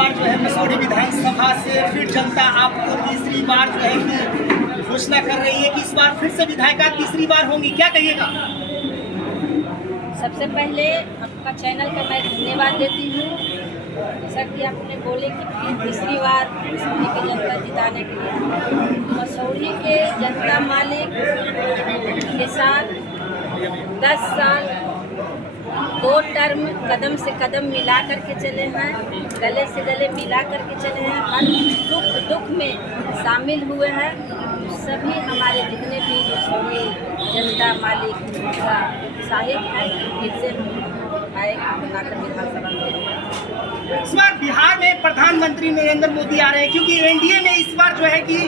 बार जो है मसौढ़ी विधानसभा से फिर जनता आपको तीसरी बार जो है कि घोषणा कर रही है कि इस बार फिर से विधायिका तीसरी बार होंगी, क्या कहिएगा? सबसे पहले आपका चैनल का मैं धन्यवाद देती हूँ। जैसा कि आपने बोले कि फिर तीसरी बार मसौढ़ी की जनता जिताने के लिए मसौढ़ी के जनता मालिक के साथ 10 साल 2 टर्म कदम से कदम मिला करके चले हैं, गले से गले मिला करके चले हैं, हर सुख दुख में शामिल हुए हैं। सभी हमारे जितने भी मसौढ़ी जनता मालिक का उत्साहित है फिर से विधायक बनाकर विधानसभा में। इस बार बिहार में प्रधानमंत्री नरेंद्र मोदी आ रहे हैं, क्योंकि एनडीए में इस बार जो है कि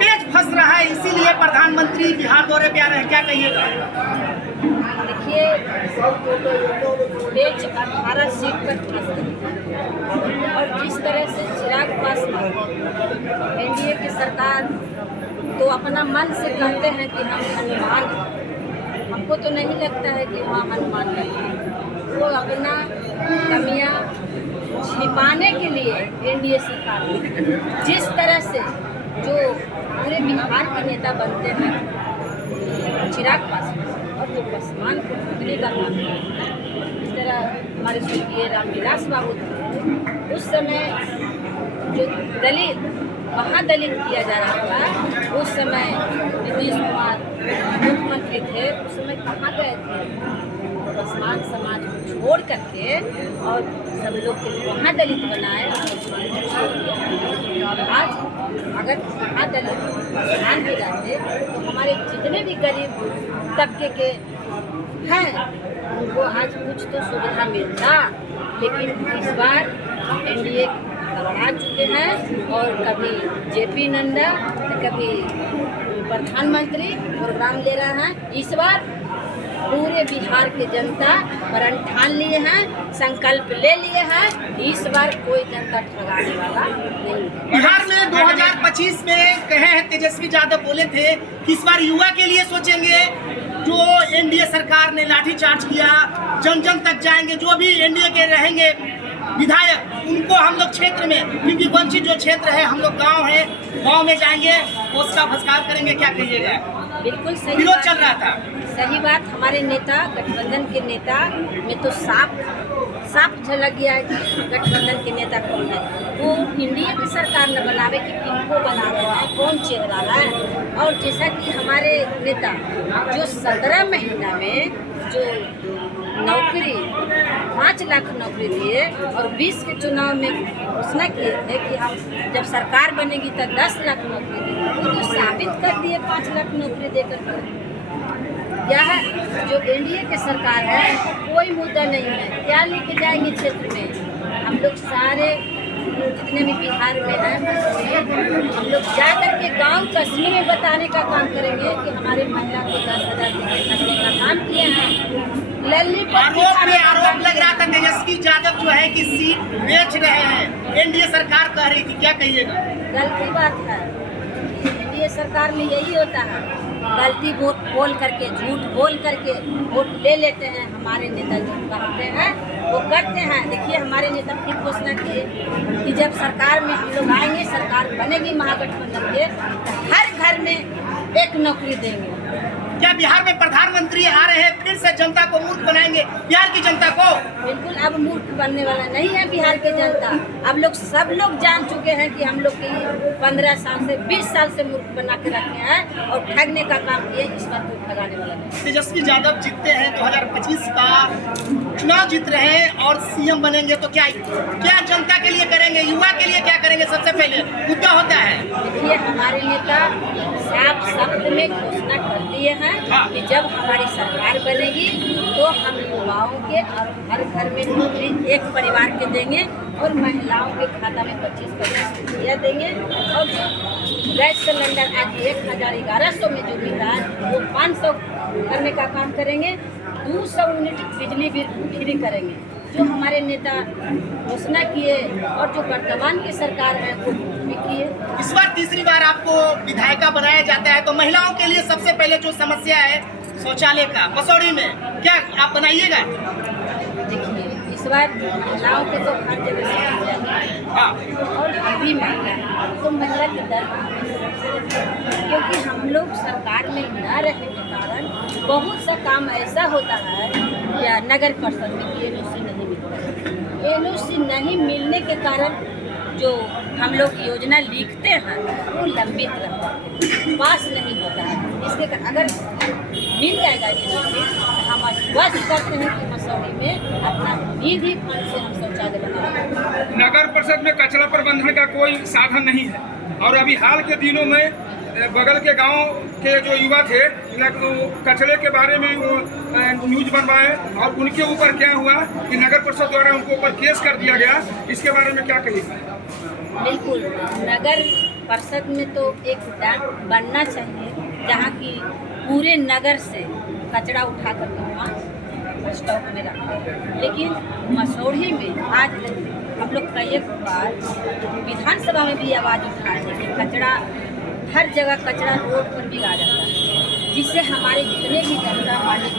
पेच फंस रहा है, इसीलिए प्रधानमंत्री बिहार दौरे पे आ रहे हैं, क्या कहिएगा? देखिए, पेच 18 सीट पर फंस गई और जिस तरह से चिराग पासवान एनडीए की सरकार तो अपना मन से कहते हैं कि हम हनुमान हैं, हमको तो नहीं लगता है कि वहाँ हनुमान है। वो अपना कमियां छिपाने के लिए एनडीए सरकार जिस तरह से जो पूरे बिहार के नेता बनते हैं चिराग पासवान और जो पासवान को पुतले का काम है, इस तरह हमारे स्वर्गीय रामविलास बाबू थे, उस समय जो दलित महादलित किया जा रहा था, उस समय नीतीश कुमार मुख्यमंत्री थे, उस समय कहाँ गए थे? पासवान समाज को छोड़ करके और सब लोग के महादलित बनाए। आज अगर महादलित पासवान भी रहते तो हमारे जितने भी गरीब तबके के हैं उनको आज कुछ तो सुविधा मिलता, लेकिन इस बार एनडीए आ चुके हैं और कभी जेपी नड्डा तो कभी प्रधानमंत्री प्रोग्राम ले रहे हैं। इस बार पूरे बिहार के जनता प्रण ठान लिए हैं, संकल्प ले लिए हैं, इस बार कोई जनता ठगाने वाला नहीं। बिहार में 2025 में कहे हैं तेजस्वी यादव बोले थे कि इस बार युवा के लिए सोचेंगे, जो एनडीए सरकार ने लाठीचार्ज किया, जन जन तक जाएंगे, जो भी एनडीए के रहेंगे विधायक उनको हम लोग क्षेत्र में, क्योंकि वंचित जो क्षेत्र है हम लोग गांव है, गांव में जाएंगे, उसका भस्कार करेंगे, क्या कहिएगा? बिल्कुल सही विरोध चल रहा था। सही बात। हमारे नेता गठबंधन के नेता में तो साफ झलक गया है कि गठबंधन के नेता कौन है। वो एनडीए की सरकार न बनावे कि किनको बना रहा है, कौन चेहरा है। और जैसा कि हमारे नेता जो 17 महीना में जो नौकरी 5 लाख नौकरी दिए और 20 के चुनाव में घोषणा किए थे कि हम जब सरकार बनेगी तो 10 लाख नौकरी देंगे, वो तो साबित कर दिए 5 लाख नौकरी देकर। यह जो एनडीए की सरकार है कोई मुद्दा नहीं है, क्या लेके जाएंगे क्षेत्र में। हम लोग सारे जितने भी बिहार में हैं हम लोग जा करके गांव कस्बे में बताने का काम करेंगे कि हमारे महिला को 10,000 देने का काम किए हैं। लल्ली आरोप लग रहा था तेजस्वी यादव जो है कि सीट बेच रहे हैं, एनडीए सरकार कह रही थी, क्या कहिएगा? गलती बात है। एनडीए सरकार में यही होता है, गलती वोट बोल करके, झूठ बोल करके वोट ले लेते हैं। हमारे नेता जो करते हैं वो करते हैं। देखिए, हमारे नेता फिर घोषणा किए कि जब सरकार में हम लोग आएंगे, सरकार बनेगी महागठबंधन के, तो हर घर में 1 नौकरी देंगे। क्या बिहार में प्रधानमंत्री आ रहे हैं फिर से जनता को मूर्ख बनाएंगे, बिहार की जनता को? बिल्कुल, अब मूर्ख बनने वाला नहीं है बिहार की जनता। अब लोग सब लोग जान चुके हैं कि हम लोग की 15 साल से 20 साल से मूर्ख बना के रखे हैं और ठगने का काम किए। इस बार कोई ठगाने वाला नहीं। तेजस्वी यादव जीतते हैं, 2025 का चुनाव जीत रहे हैं और सीएम बनेंगे, तो क्या जनता के लिए करेंगे, युवा के लिए क्या करेंगे? सबसे पहले मुद्दा होता है। देखिए, हमारे नेता साफ शब्द में घोषणा कर दिए हैं कि जब हमारी सरकार बनेगी तो हम युवाओं के और हर घर में नौकरी 1 परिवार के देंगे और महिलाओं के खाता में 25-25 रुपया देंगे। और जो गैस सिलेंडर आज 1,1100 में जो मिल रहा है वो 500 करने का काम करेंगे। 200 यूनिट बिजली बिल फ्री करेंगे, जो हमारे नेता घोषणा किए और जो वर्तमान की सरकार है वो भी किए। इस बार तीसरी बार आपको विधायिका बनाया जाता है, तो महिलाओं के लिए सबसे पहले जो समस्या है शौचालय का मसौढ़ी में, क्या आप बनाइएगा? देखिए, इस इस बार महिलाओं के तो हर जगह समस्या है और हम भी महिला हैं तो महिला की दर क्योंकि हम लोग सरकार में न रहने के कारण बहुत सा काम ऐसा होता है या नगर परिषद में कि एनओसी नहीं मिलता। एनओसी नहीं मिलने के कारण जो हम लोग योजना लिखते हैं वो लंबित रहता है, पास नहीं होता है। इसके अगर मिल जाएगा एनओसी तो हम आश्वस्त करते हैं कि मसौड़ी में अपना निधि फंड से हम शौचालय बनाएंगे। नगर परिषद में कचरा प्रबंधन का कोई साधन नहीं है और अभी हाल के दिनों में बगल के गांव के जो युवा थे कचरे के बारे में वो न्यूज बनवाए और उनके ऊपर क्या हुआ कि नगर परिषद द्वारा उनके ऊपर केस कर दिया गया। इसके बारे में क्या कहिएगा? बिल्कुल, नगर परिषद में तो एक डैम बनना चाहिए जहाँ की पूरे नगर से कचरा उठा करके वहाँ स्टॉक में रखें। लेकिन मसौड़ी में आज हम लोग कई बार विधानसभा में भी आवाज़ उठाए हैं कि कचरा हर जगह कचरा रोड पर भी आ जाता है, जिससे हमारे जितने भी जनता मालिक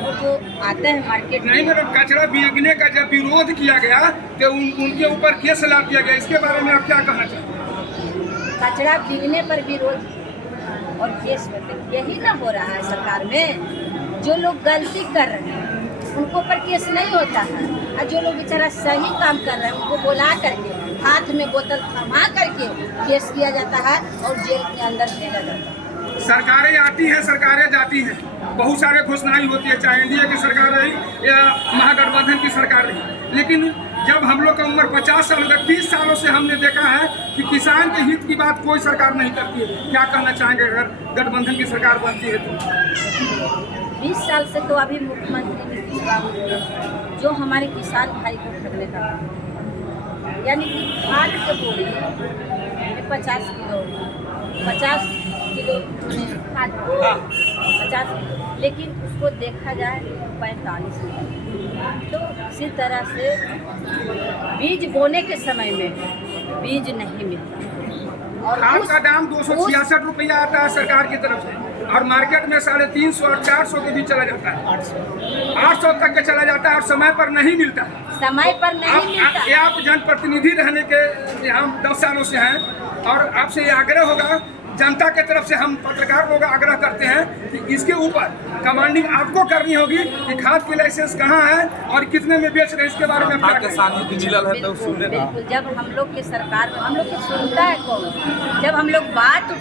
और जो आते हैं मार्केट नहीं मैडम, कचरा बिकने का जब विरोध किया गया तो उनके ऊपर केस ला दिया गया। इसके बारे में आप क्या कहना चाहते हैं? कचरा बिकने पर विरोध और केस होते यही ना हो रहा है सरकार में। जो लोग गलती कर रहे हैं उनको पर केस नहीं होता है और जो लोग बेचारा सही काम कर रहे हैं उनको बुला करके हाथ में बोतल थमा करके केस किया जाता है और जेल के अंदर भेजा जाता है। सरकारें आती हैं, सरकारें जाती हैं, बहुत सारे घोषणाएं होती है, चाहे एनडीए की सरकार रही या महागठबंधन की सरकार रही। लेकिन जब हम लोग का उम्र 50 साल का 30 सालों से हमने देखा है कि किसान के हित की बात कोई सरकार नहीं करती है। क्या कहना चाहेंगे अगर गठबंधन की सरकार बनती है तो? 20 साल से तो अभी मुख्यमंत्री नीतीश बाबू जो हमारे किसान भाई को ठगने का यानी कि खाद के बोरी में 50 किलो खाद 50, लेकिन उसको देखा जाए तो 45 किलो। तो इसी तरह से बीज बोने के समय में बीज नहीं मिलता और खाद का दाम 266 रुपया आता है सरकार की तरफ से और मार्केट में 350 और 400 के बीच चला जाता है, 800 तक के चला जाता है और समय पर नहीं मिलता है। समय पर नहीं मिलता। आप जनप्रतिनिधि रहने के हम 10 सालों से हैं और आपसे ये आग्रह होगा, जनता के तरफ से हम पत्रकार लोग आग्रह करते हैं कि इसके ऊपर कमांडिंग आपको करनी होगी कि खाद की लाइसेंस कहाँ है और कितने में बेच रहे हैं, इसके बारे में आप क्या कहेंगे? बिल्कुल, जब हम लोग की सरकार में हम लोग की सुनता है कौन? जब हम लोग बात